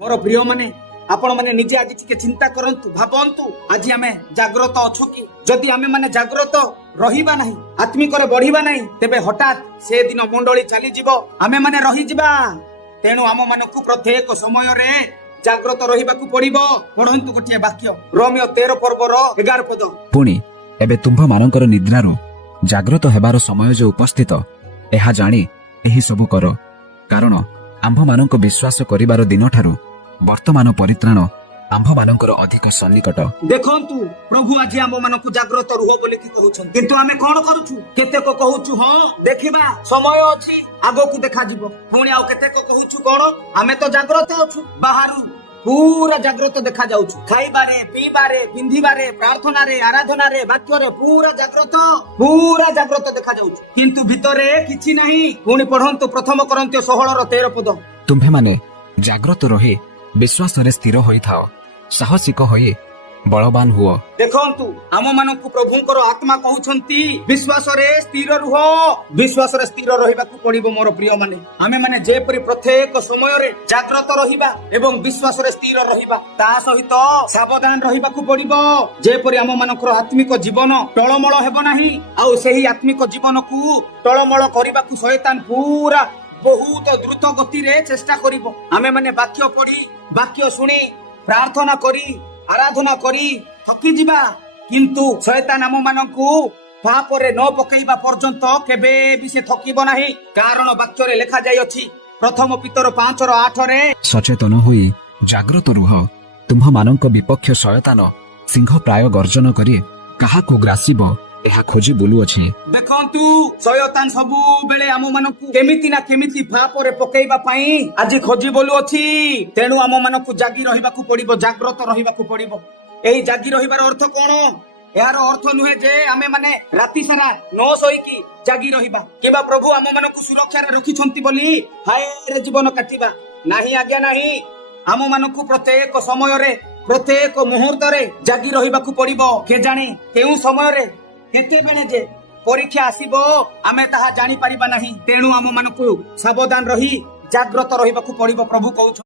मोर प्रिय माने आपण माने निजे आज टिके चिंता करंतु भाबंतु आज आमे जागृत अछु कि जदि आमे माने जागृत रहिबा नाही आत्मिक रे बढ़िबा नाही तेबे हठात से दिन मंडली चली जीवो आमे माने रहि जिबा तेनु आम मानकु प्रत्येक समय रे जागृत रहिबाकु पड़िबो। पढंतु गोटे वाक्य रोमियो 13 पर्वर 11 पद पुणी एबे तुम्भ मानकर निद्रारो जागृत हेबार समय जो उपस्थित एहा जानी एही सबु करो कारण आम्भ मानक विश्वास करिबार दिन ठारू वर्तमान परित्राण आम्भ मानकर अधिक सन्निकट। देखंतु प्रभु आज आम मानकु जागृत रुह बोली कि कहउछन किंतु आमे कोन करूछु केते को कहउछु हां देखिबा समय अछि आगो को देखा जिवो पुणी आ केते को कहउछु कोन आमे तो जागृत अछु बाहरु पूरा जागृत देखा जाउछु खाइबारे पीबारे पिंधिबारे प्रार्थना रे आराधना रे वाक्य रे पूरा जागृत देखा जाउछु किंतु भितरे किछि नाही। पुणी पढंतु प्रथम कोरिन्थियो 16:13 पद तुम्भे माने जागृत रही विश्वास रे स्थिर होई थाओ साहसिक होई बलवान हुओ। देखंतु आम मानकु प्रभुंकर आत्मा कहउछंती विश्वास रे स्थिर रुह विश्वास रे स्थिर रहिबाकु पड़िबो। मोर प्रिय माने आमे माने जेपरि प्रत्येक समय रे जागृत रहिबा एवं विश्वास रे स्थिर रहिबा ता सहित सावधान रहिबाकु पड़िबो जेपरि आम मानकर आत्मिक जीवन टळमळ हेबो नाही आ सेही आत्मिक जीवन को टळमळ करिबाकु शैतान पूरा बहुत द्रुत गति रे चेष्टा करिबो। आमे माने वाक्य पढ़ी वाक्य सुनी प्रार्थना करी आराधना करी थकी जिबा किंतु शैतान आम मानकु पाप रे न पकेइबा पर्यंत केबे भी से थकीबो नाही कारण वाक्य रे लिखा जाय अछि प्रथम पीतर 5:8 रे सचेतन होई जागृत रुह तुम्भ मानक विपक्ष शयतान सिंह प्राय गर्जन करी काहाको ग्रासिबो एहा खोजी बुलु अछि। देखंतु शयतान सबु बेले आम मानकु केमिति ना केमिति पाप रे पकेइबा पई आज खोजी बोलु अछि तेनु आम मानकु जागी रहिबाकु पड़िबो जागृत रहिबाकु पड़िबो। एही जागी रहिबार अर्थ कोन यार अर्थ नुहे जे आमे माने राति सारा न सोईकी जागी रहिबा केबा प्रभु आम मानकु सुरक्षा रे रखिछंती बोली हाय रे जीवन काटिबा नाही आज्ञा नाही आम मानकु प्रत्येक समय रे प्रत्येक मुहूर्त रे जागी रहिबाकु पड़िबो के जाने केउ समय रे केते बेले जे परीक्षा आसीबो आमे ताहा जानि परिबा नाही तेनु आम मानकु सावधान रही जागृत रहिबाकु पड़िबो प्रभु कहउछ।